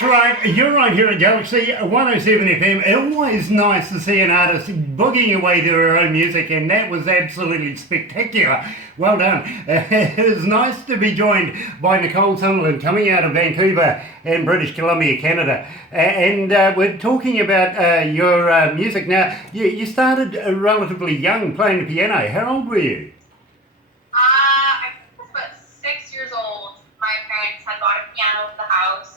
That's right, you're right here at Galaxy 107 FM. Always nice to see an artist boogieing away to her own music, and that was absolutely spectacular. Well done. It is nice to be joined by Nicole Sumerlyn, coming out of Vancouver and British Columbia, Canada. And we're talking about your music. Now, you started relatively young playing the piano. How old were you? I was about 6 years old. My parents had bought a piano for the house,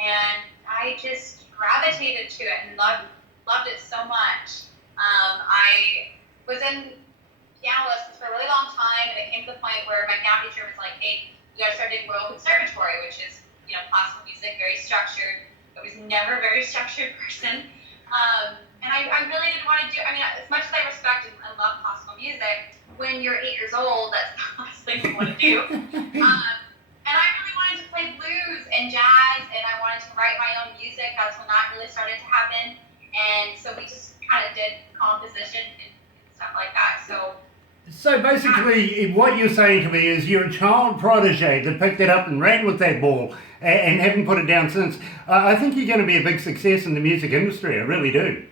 and I just gravitated to it and loved it so much. I was in piano lessons for a really long time, and it came to the point where my piano teacher was like, "Hey, you gotta start doing Royal Conservatory," which is, classical music, very structured. I was never a very structured person. And I really didn't want to do, as much as I respect and love classical music, when you're 8 years old, that's the last thing you want to do. And I really wanted to play blues and jazz, and I wanted to write my own music. That's when that really started to happen. And so we just kind of did composition and stuff like that. So basically, what you're saying to me is you're a child protege that picked it up and ran with that ball and haven't put it down since. I think you're going to be a big success in the music industry. I really do.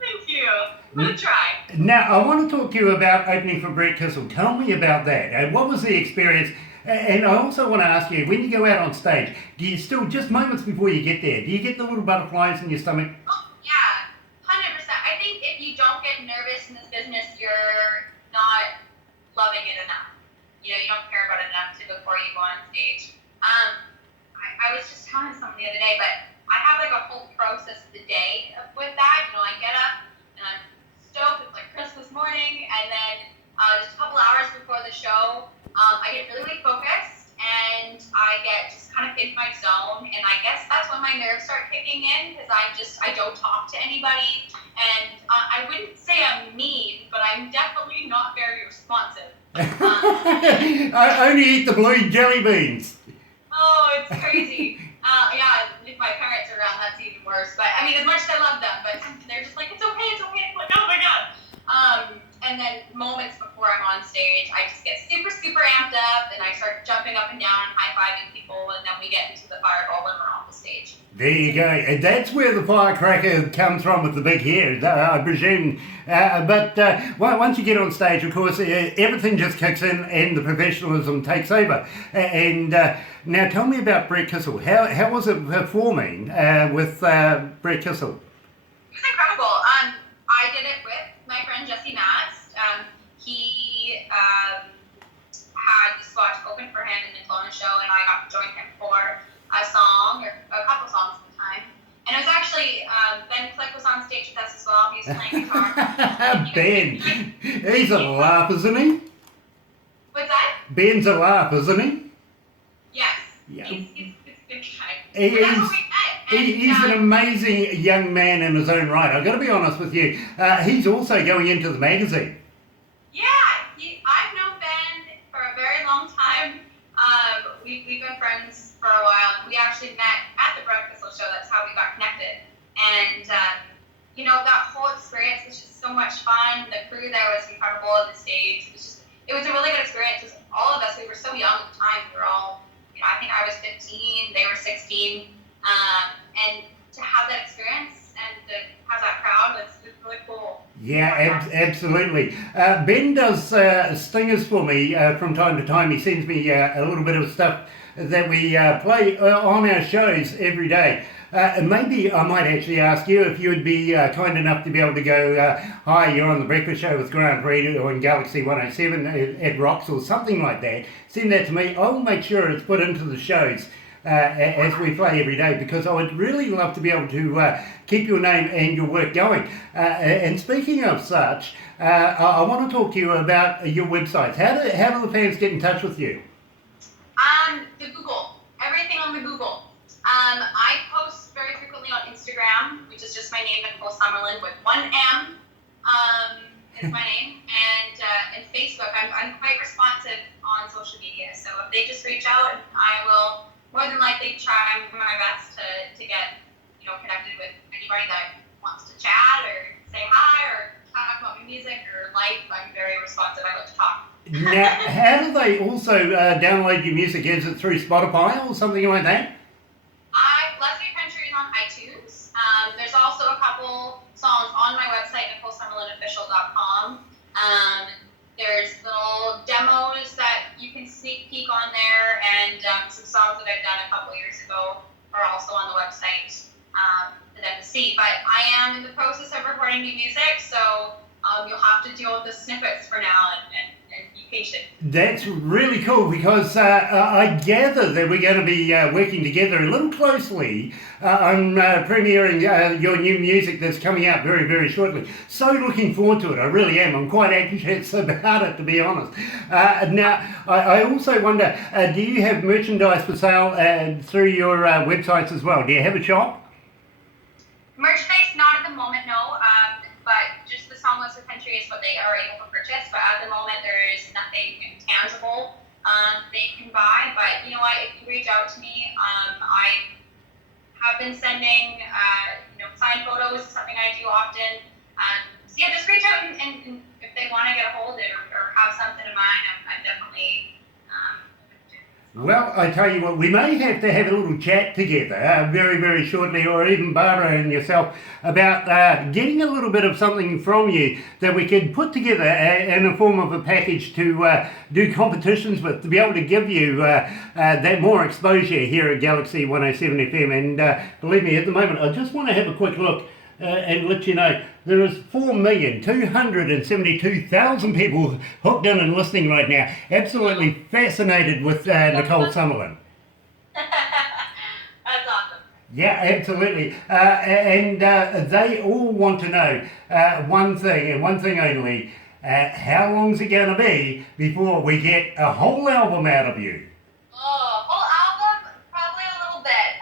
Thank you. I'm going to try. Now, I want to talk to you about opening for Brett Kissel. Tell me about that. What was the experience? And I also want to ask you, when you go out on stage, do you still, just moments before you get there, do you get the little butterflies in your stomach? Oh, yeah, 100%. I think if you don't get nervous in this business, you're not loving it enough. You don't care about it enough to before you go on stage. I was just telling someone the other day, but I have like a whole process of the day with that. I get up and I'm stoked. It's like Christmas morning, and then just a couple hours before the show, I get really focused, and I get just kind of in my zone. And I guess that's when my nerves start kicking in, because I don't talk to anybody. And I wouldn't say I'm mean, but I'm definitely not very responsive. I only eat the blue jelly beans. Oh, it's crazy. Yeah, if my parents are around, that's even worse. But as much as I love them, but they're just like, it's okay. I'm like, oh my God. And then moments before I'm on stage, I just get super, super amped up, and I start jumping up and down and high-fiving people, and then we get into the fireball when we're on the stage. There you go. And that's where the firecracker comes from with the big hair, I presume. But once you get on stage, of course, everything just kicks in and the professionalism takes over. And now tell me about Brett Kissel. How was it performing with Brett Kissel? It was incredible. I did it with my friend Jesse Mast. He had the spot open for him in the Kelowna show, and I got to join him for a song, or a couple songs at the time. And it was actually, Ben Click was on stage with us as well. He was playing guitar. Ben, he's a laugh, isn't he? What's that? Ben's a laugh, isn't he? Yes. Yeah. He's a good guy. He's an amazing young man in his own right. I've got to be honest with you. He's also going into the magazine. Yeah, I've known Ben for a very long time. We've been friends for a while. We actually met at the Brett Kissel show. That's how we got connected. And, that whole experience was just so much fun. The crew there was incredible on the stage. It was a really good experience. Because all of us, we were so young at the time. We were all, I think I was 15, they were 16. And to have that experience and to have that crowd was really cool. Yeah, absolutely. Ben does stingers for me from time to time. He sends me a little bit of stuff that we play on our shows every day. Maybe I might actually ask you if you would be kind enough to be able to go, hi, you're on the Breakfast Show with Grant Reid on Galaxy 107 at Rocks or something like that. Send that to me. I'll make sure it's put into the shows as we play every day, because I would really love to be able to keep your name and your work going. And speaking of such, I want to talk to you about your websites. How do the fans get in touch with you? The Google. Everything on the Google. I post very frequently on Instagram, which is just my name, Nicole Sumerlyn, with one M is my name. And Facebook. I'm quite responsive on social media. So if they just reach out, I will more than likely try my best to get connected with anybody that wants to chat or say hi or talk about my music or life. I'm very responsive. I love to talk. Now, how do they also download your music? Is it through Spotify or something like that? Let's be There's little demos that you can sneak peek on there, and some songs that I've done a couple years ago are also on the website for them to see. But I am in the process of recording new music, so you'll have to deal with the snippets for now and be patient. That's really cool because I gather that we're going to be working together a little closely on premiering your new music that's coming out very, very shortly. So looking forward to it. I really am. I'm quite anxious about it, to be honest. Now, I also wonder, do you have merchandise for sale through your websites as well? Do you have a shop? Merchandise, not at the moment, no. But just the Song Lists of Country is what they are able to purchase. But at the moment, there is nothing tangible they can buy. But you know what? If you reach out to me, I have been sending signed photos. Is something I do often. So yeah, just reach out and if they want to get a hold of it or have something in mind, I'm definitely. Well, I tell you what, we may have to have a little chat together very, very shortly, or even Barbara and yourself, about getting a little bit of something from you that we could put together in the form of a package to do competitions with, to be able to give you that more exposure here at Galaxy 107 FM. And believe me, at the moment, I just want to have a quick look and let you know there is 4,272,000 people hooked in and listening right now. Absolutely fascinated with Nicole Sumerlyn. That's awesome. Yeah, absolutely. And they all want to know one thing and one thing only. How long's it going to be before we get a whole album out of you? Whole album, probably a little bit.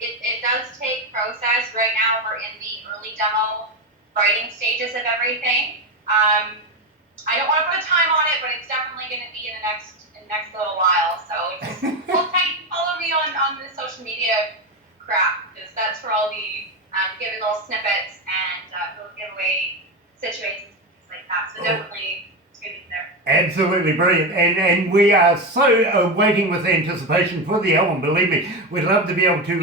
It does take process. Right now we're in the early demo writing stages of everything. I don't want to put a time on it, but it's definitely going to be in the next little while. So just follow me on the social media crap, because that's where I'll be giving little snippets and little giveaway situations and things like that. So definitely it's going to be there. Absolutely brilliant, and we are so waiting with anticipation for the album. Believe me, we'd love to be able to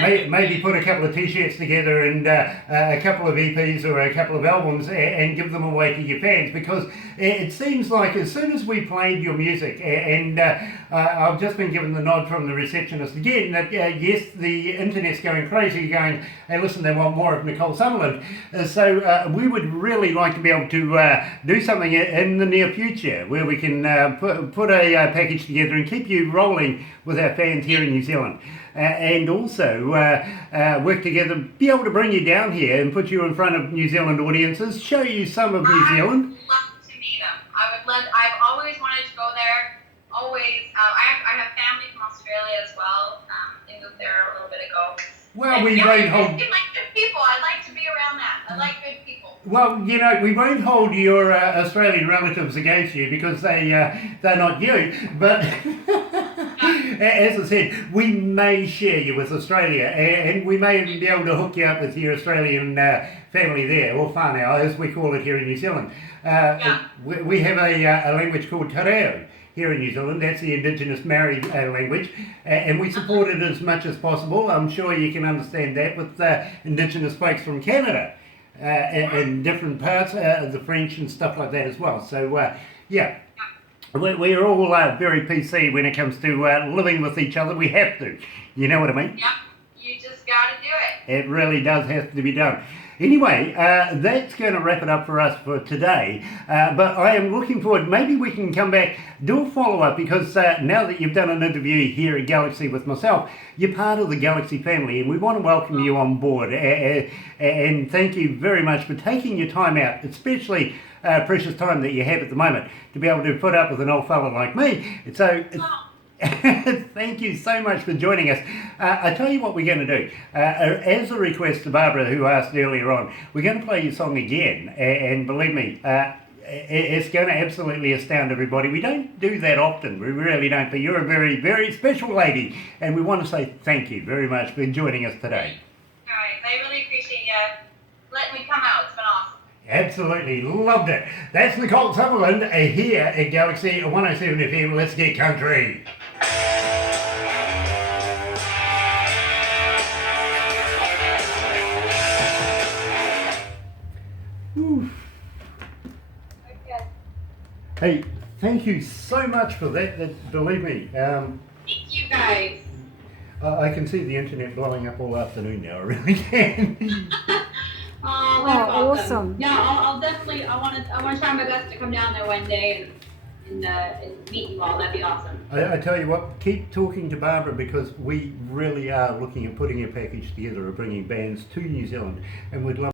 maybe put a couple of t-shirts together and a couple of EPs or a couple of albums and give them away to your fans, because it seems like as soon as we played your music, and I've just been given the nod from the receptionist again that yes, the internet's going crazy, going, hey listen, they want more of Nicole Sumerlyn. So we would really like to be able to do something in the near future where we can put a package together and keep you rolling with our fans here in New Zealand, and also work together, be able to bring you down here and put you in front of New Zealand audiences, show you some of New Zealand. I would love to meet them. I've always wanted to go there. Always. I have family from Australia as well. They moved there a little bit ago. Well, and we won't hold. They like good people. I like to be around that. I like good people. Well, you know, we won't hold your Australian relatives against you because they're not you. But as I said, we may share you with Australia, and we may even be able to hook you up with your Australian family there, or whānau, as we call it here in New Zealand. We have a language called te reo here in New Zealand. That's the Indigenous Maori language, and we support it as much as possible. I'm sure you can understand that with Indigenous folks from Canada and different parts, the French and stuff like that as well. So, yeah, we're all very PC when it comes to living with each other. We have to, you know what I mean? Yep, you just got to do it. It really does have to be done. Anyway, that's going to wrap it up for us for today. But I am looking forward, maybe we can come back, do a follow-up, because now that you've done an interview here at Galaxy with myself, you're part of the Galaxy family, and we want to welcome you on board. And thank you very much for taking your time out, especially precious time that you have at the moment, to be able to put up with an old fella like me. So thank you so much for joining us. I tell you what we're going to do. As a request to Barbara, who asked earlier on, we're going to play your song again. And believe me, it's going to absolutely astound everybody. We don't do that often. We really don't. But you're a very, very special lady. And we want to say thank you very much for joining us today. All right. I really appreciate you letting me come out. It's been awesome. Absolutely loved it. That's Nicole Sumerlyn here at Galaxy 107 FM. Let's get country. Oof. Okay. Hey, thank you so much for that. Believe me, Thank you guys. I can see the internet blowing up all afternoon now. I really can. Oh, that's awesome. Yeah, I'll definitely. I want to try my best to come down there one day and meet you all. That'd be awesome. I tell you what, keep talking to Barbara because we really are looking at putting a package together of bringing bands to New Zealand, and we'd love